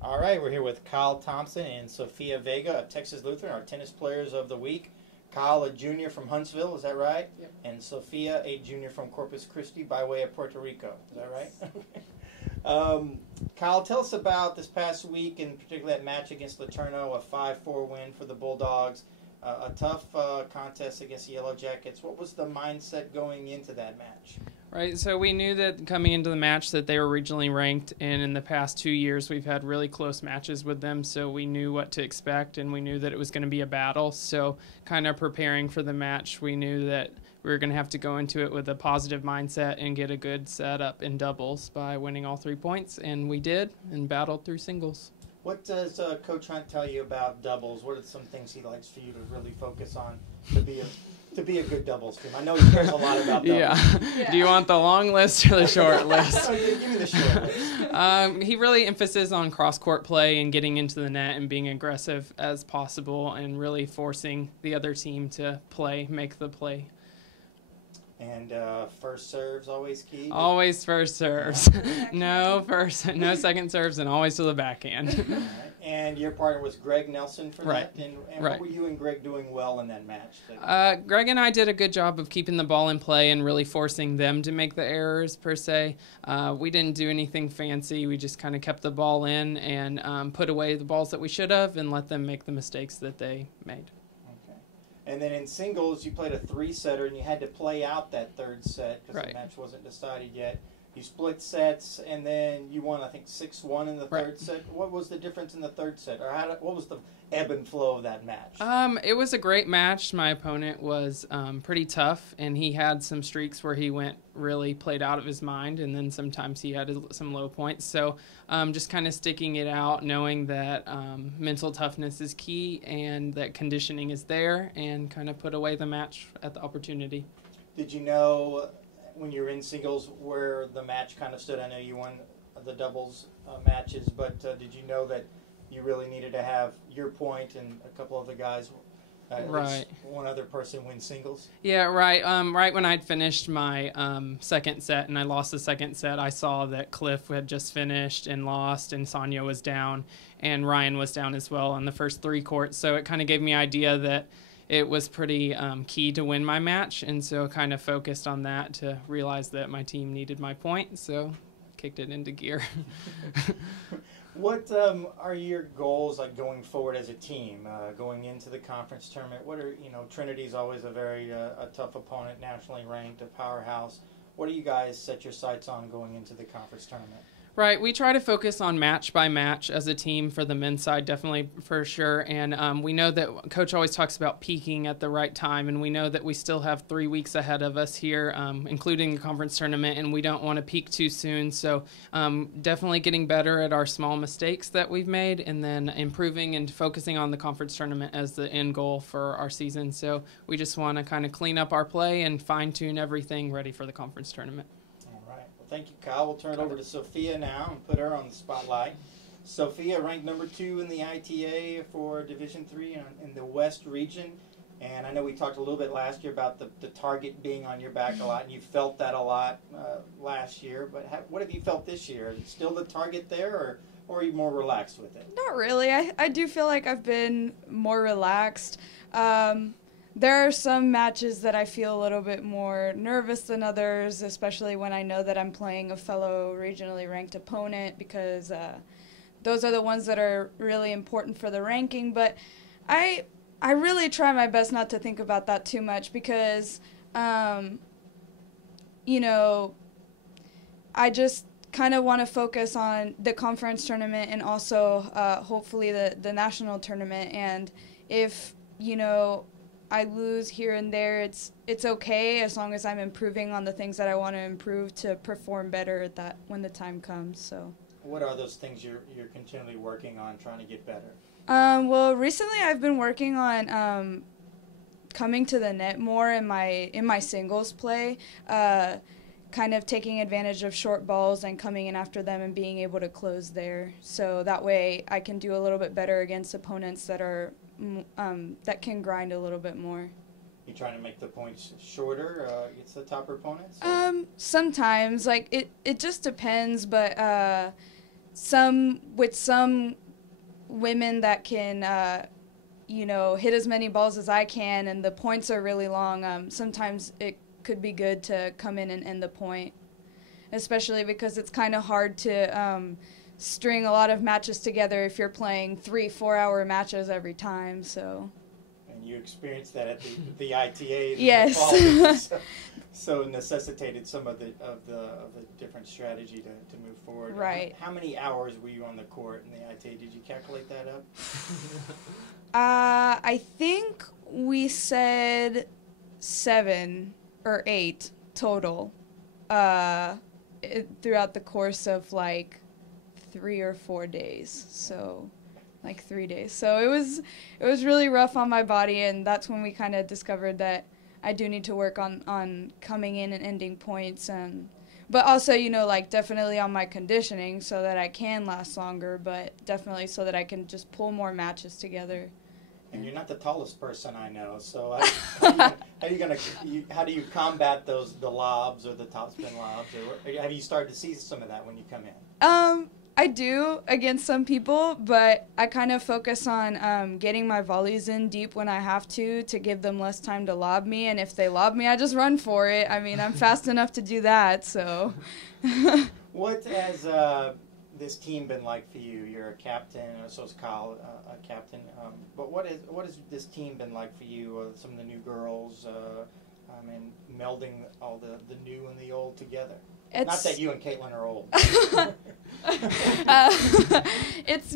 All right, we're here with Kyle Thompson and Sofia Vega of Texas Lutheran, our tennis players of the week. Kyle, a junior from Huntsville, is that right? Yep. And Sofia, a junior from Corpus Christi by way of Puerto Rico. Is that right? Kyle, tell us about this past week, and particularly that match against Laterno, a 5-4 win for the Bulldogs. A tough contest against the Yellow Jackets. What was the mindset going into that match? Right, so we knew that coming into the match that they were regionally ranked, and in the past 2 years we've had really close matches with them, so we knew what to expect, and we knew that it was going to be a battle. So kind of preparing for the match, we knew that we were going to have to go into it with a positive mindset and get a good setup in doubles by winning all 3 points, and we did, and battled through singles. What does Coach Hunt tell you about doubles? What are some things he likes for you to really focus on to be a good doubles team? I know he cares a lot about doubles. Yeah. Do you want the long list or the short list? Give me the short list. He really emphasizes on cross-court play and getting into the net and being aggressive as possible and really forcing the other team to make the play. And first serves always key? Always first serves. No second serves, and always to the backhand. All right. And your partner was Greg Nelson for right. that? And what were you and Greg doing well in that match? Greg and I did a good job of keeping the ball in play and really forcing them to make the errors, per se. We didn't do anything fancy. We just kind of kept the ball in and put away the balls that we should have and let them make the mistakes that they made. And then in singles, you played a 3-setter, and you had to play out that third set because right. the match wasn't decided yet. You split sets, and then you won, I think, 6-1 in the right. third set. What was the difference in the third set, or what was the ebb and flow of that match? It was a great match. My opponent was pretty tough, and he had some streaks where he really played out of his mind, and then sometimes he had some low points. So just kind of sticking it out, knowing that mental toughness is key and that conditioning is there, and kind of put away the match at the opportunity. Did you know when you were in singles where the match kind of stood? I know you won the doubles matches, but did you know that you really needed to have your point and a couple of the guys, at least one other person win singles? Yeah, right. Right when I'd finished my second set and I lost the second set, I saw that Cliff had just finished and lost, and Sonia was down, and Ryan was down as well on the first 3 courts. So it kind of gave me an idea that it was pretty key to win my match, and so kind of focused on that to realize that my team needed my point, so kicked it into gear. What are your goals like going forward as a team, going into the conference tournament? What are, Trinity's always a very a tough opponent, nationally ranked, a powerhouse. What do you guys set your sights on going into the conference tournament? Right, we try to focus on match by match as a team for the men's side, definitely for sure. And we know that Coach always talks about peaking at the right time, and we know that we still have 3 weeks ahead of us here, including the conference tournament, and we don't want to peak too soon. So definitely getting better at our small mistakes that we've made, and then improving and focusing on the conference tournament as the end goal for our season. So we just want to kind of clean up our play and fine-tune everything ready for the conference tournament. Thank you, Kyle. We'll turn it over to Sofia now and put her on the spotlight. Sofia ranked number 2 in the ITA for Division III in the West region. And I know we talked a little bit last year about the target being on your back a lot, and you felt that a lot last year. But what have you felt this year? Is it still the target there, or are you more relaxed with it? Not really. I do feel like I've been more relaxed. There are some matches that I feel a little bit more nervous than others, especially when I know that I'm playing a fellow regionally ranked opponent, because those are the ones that are really important for the ranking. But I really try my best not to think about that too much, because, I just kind of want to focus on the conference tournament and also hopefully the national tournament. And if, I lose here and there, it's okay, as long as I'm improving on the things that I want to improve to perform better at that when the time comes. So what are those things you're continually working on, trying to get better? Well, recently I've been working on coming to the net more in my singles play, kind of taking advantage of short balls and coming in after them and being able to close there. So that way I can do a little bit better against opponents that are that can grind a little bit more. You trying to make the points shorter against the top opponents? Sometimes, like it just depends, but some women that can, hit as many balls as I can, and the points are really long. Sometimes it could be good to come in and end the point, especially because it's kind of hard to string a lot of matches together if you're playing 3-4 hour matches every time. So. And you experienced that at the ITA. Yes. So necessitated some of the different strategy to move forward. Right. How many hours were you on the court in the ITA? Did you calculate that up? I think we said 7 or 8 total throughout the course of like 3 or 4 days. So like 3 days. So it was really rough on my body, and that's when we kind of discovered that I do need to work on coming in and ending points, but also, definitely on my conditioning so that I can last longer, but definitely so that I can just pull more matches together. And you're not the tallest person I know, so how do you combat the lobs or the topspin lobs? Or have you started to see some of that when you come in? I do against some people, but I kind of focus on getting my volleys in deep when I have to give them less time to lob me. And if they lob me, I just run for it. I mean, I'm fast enough to do that. So, what has this team been like for you? You're a captain, or so is Kyle, a captain. But what has this team been like for you? Some of the new girls, melding all the new and the old together. Not that you and Caitlin are old. It's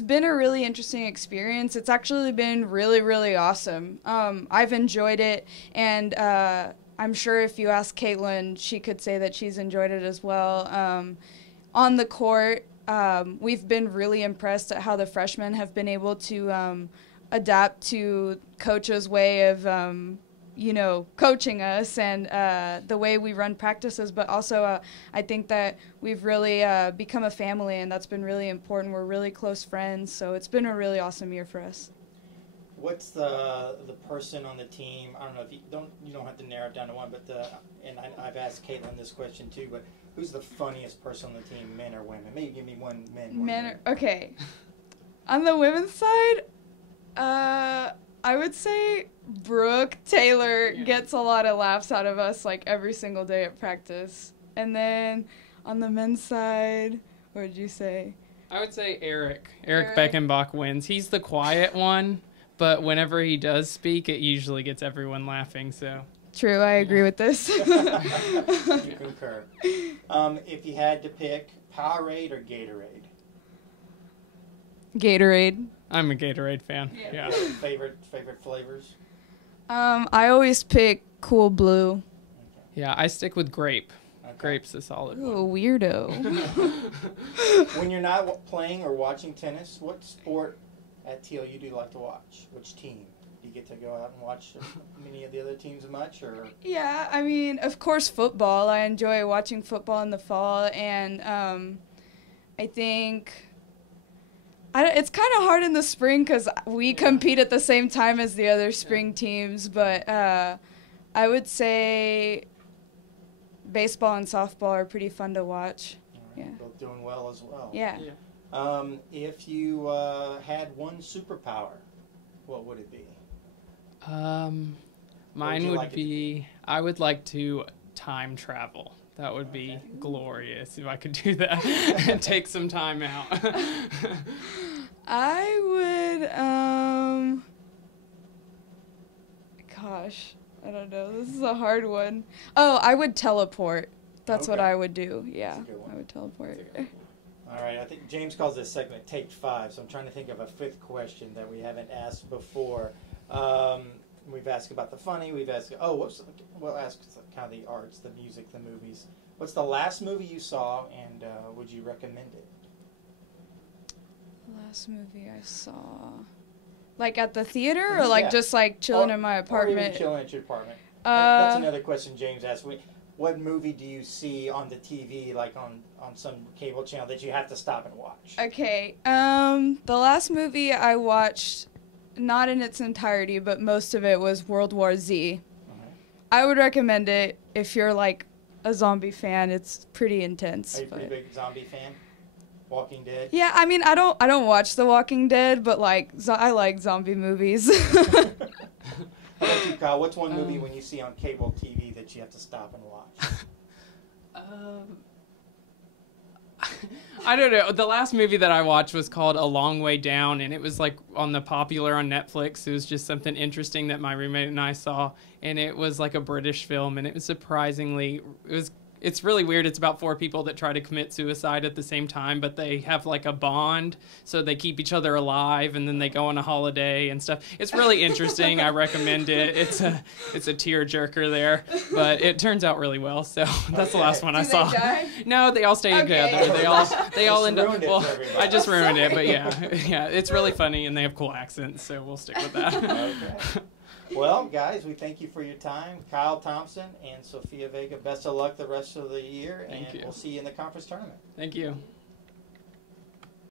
been a really interesting experience. It's actually been really, really awesome. I've enjoyed it, and I'm sure if you ask Caitlin, she could say that she's enjoyed it as well. On the court, we've been really impressed at how the freshmen have been able to adapt to Coach's way of coaching us and the way we run practices, but also I think that we've really become a family, and that's been really important. We're really close friends, so it's been a really awesome year for us. What's the person on the team? I don't know if you don't have to narrow it down to one, but I've asked Caitlin this question too, but who's the funniest person on the team, men or women? Maybe give me one men. Okay. On the women's side, I would say Brooke Taylor gets a lot of laughs out of us like every single day at practice. And then on the men's side, what would you say? I would say Eric Beckenbach wins. He's the quiet one, but whenever he does speak, it usually gets everyone laughing. So true, I agree with this. You concur. If you had to pick Powerade or Gatorade? Gatorade. I'm a Gatorade fan. Yeah. Favorite flavors? I always pick Cool Blue. Okay. Yeah, I stick with grape. Okay. Grape's a solid Ooh, one. weirdo. When you're not playing or watching tennis, what sport at TLU do you like to watch? Which team? Do you get to go out and watch many of the other teams much? Or? Yeah, I mean, of course, football. I enjoy watching football in the fall, and I think... it's kind of hard in the spring because we compete at the same time as the other spring teams, but I would say baseball and softball are pretty fun to watch. Right, yeah. Both doing well as well. Yeah. If you had one superpower, what would it be? Mine would be, I would like to time travel. That would be glorious if I could do that and take some time out. I would, I don't know. This is a hard one. Oh, I would teleport. That's what I would do. Yeah, I would teleport. All right, I think James calls this segment Take 5, so I'm trying to think of a fifth question that we haven't asked before. We've asked about the funny. We've asked, we'll ask kind of the arts, the music, the movies. What's the last movie you saw, and would you recommend it? Last movie I saw, like at the theater, or like just like chilling in my apartment? Or even chilling at your apartment. That's another question James asked. What movie do you see on the TV, like on some cable channel, that you have to stop and watch? Okay. The last movie I watched, not in its entirety, but most of it, was World War Z. I would recommend it if you're like a zombie fan. It's pretty intense. Are you a pretty big zombie fan? Walking Dead? Yeah, I mean, I don't watch The Walking Dead, but like I like zombie movies. How about you, Kyle? What's one movie when you see on cable TV that you have to stop and watch? I don't know. The last movie that I watched was called A Long Way Down, and it was like on the popular on Netflix. It was just something interesting that my roommate and I saw, and it was like a British film, and it was it's really weird. It's about 4 people that try to commit suicide at the same time, but they have like a bond, so they keep each other alive, and then they go on a holiday and stuff. It's really interesting. I recommend it. It's a tearjerker there, but it turns out really well. So that's the last one I saw. They die? No, they all stay together. They all end up. Well, I just ruined it, but yeah, it's really funny, and they have cool accents, so we'll stick with that. Okay. Well, guys, we thank you for your time. Kyle Thompson and Sofia Vega, best of luck the rest of the year, and we'll see you in the conference tournament. Thank you.